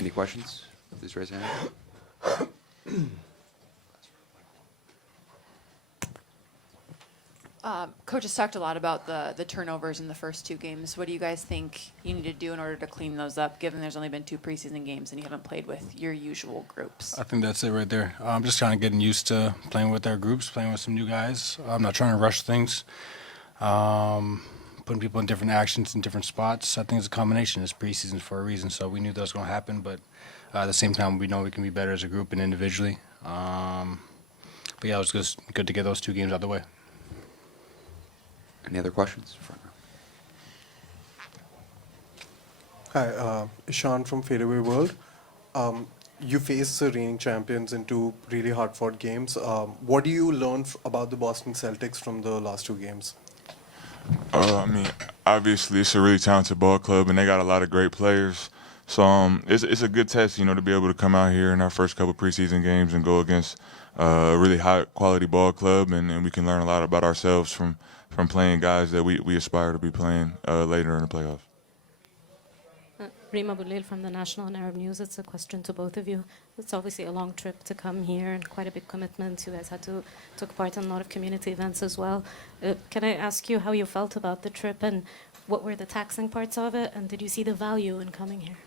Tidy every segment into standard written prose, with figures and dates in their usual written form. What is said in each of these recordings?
Any questions? Please raise your hand. Coach has talked a lot about the turnovers in the first two games. What do you guys think you need to do in order to clean those up, given there's only been 2 preseason games and you haven't played with your usual groups? I think that's it right there. I'm just kind of getting used to playing with our groups, playing with some new guys. I'm not trying to rush things, putting people in different actions in different spots. I think it's a combination. It's preseason for a reason, so we knew that was going to happen. But at the same time, we know we can be better as a group and individually. But yeah, it was just good to get those 2 games out of the way. Any other questions? Front row. Hi, Ishan from Fadeaway World. You faced the reigning champions in 2 really hard-fought games. What do you learn about the Boston Celtics from the last 2 games? I mean, obviously it's a really talented ball club, and they got a lot of great players. So it's a good test, you know, to be able to come out here in our first couple preseason games and go against a really high-quality ball club, and we can learn a lot about ourselves from playing guys that we aspire to be playing later in the playoffs. Rima Boulil from the National and Arab News. It's a question to both of you. It's obviously a long trip to come here and quite a big commitment. You guys took part in a lot of community events as well. Can I ask you how you felt about the trip and what were the taxing parts of it, and did you see the value in coming here?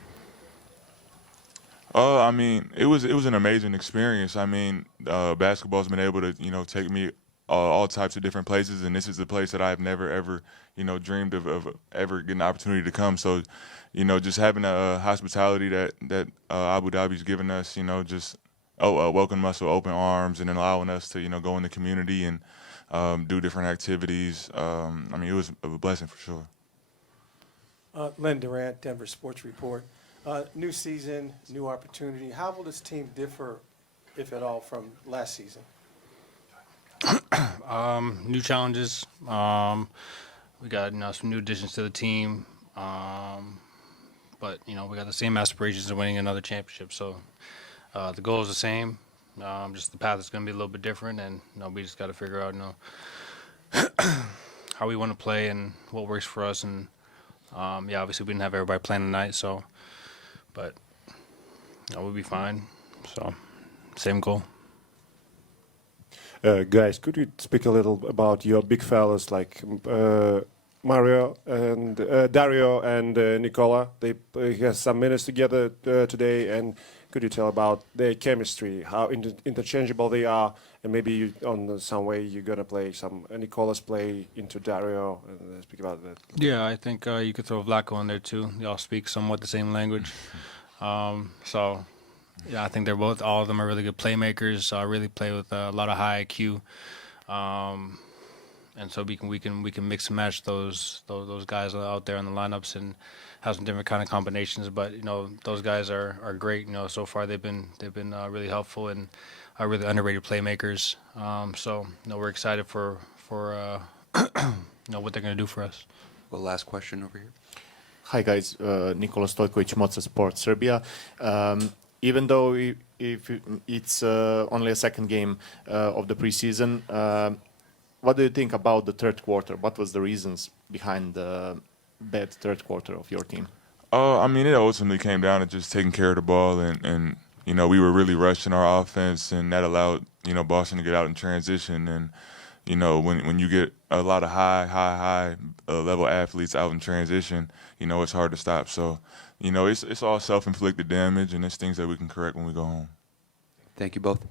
I mean, it was an amazing experience. I mean, basketball's been able to, you know, take me all types of different places, and this is a place that I've never ever, you know, dreamed of ever getting the opportunity to come. So, you know, just having a hospitality that Abu Dhabi's given us, you know, just welcoming us with open arms and then allowing us to, you know, go in the community and do different activities. I mean, it was a blessing for sure. Len Durant, Denver Sports Report. New season, new opportunity. How will this team differ, if at all, from last season? New challenges. We got, you know, some new additions to the team. But, you know, we got the same aspirations of winning another championship. So the goal is the same. Just the path is going to be a little bit different. And, you know, we just got to figure out, you know, how we want to play and what works for us. And, yeah, obviously we didn't have everybody playing tonight. So, but, you know, we'll be fine. So, same goal. Guys, could you speak a little about your big fellas like Mario and Dario and Nicola? They have some minutes together today, and could you tell about their chemistry, how interchangeable they are, and maybe on some way you're gonna play some Nicola's play into Dario and speak about that. Yeah, I think you could throw Vlaco in there too. They all speak somewhat the same language. So. Yeah, I think all of them are really good playmakers. Really play with a lot of high IQ, and so we can mix and match those guys out there in the lineups and have some different kind of combinations. But you know, those guys are great. You know, so far they've been really helpful and are really underrated playmakers. So you know, we're excited for you know, what they're going to do for us. Well, last question over here. Hi guys, Nikola Stojkovic, Moca Sport Serbia. Even though if it's only a second game of the preseason, what do you think about the third quarter? What was the reasons behind the bad third quarter of your team? I mean, it ultimately came down to just taking care of the ball, and you know, we were really rushing our offense, and that allowed, you know, Boston to get out in transition. And you know, when you get a lot of high level athletes out in transition, you know, it's hard to stop. So, you know, it's all self-inflicted damage, and it's things that we can correct when we go home. Thank you both.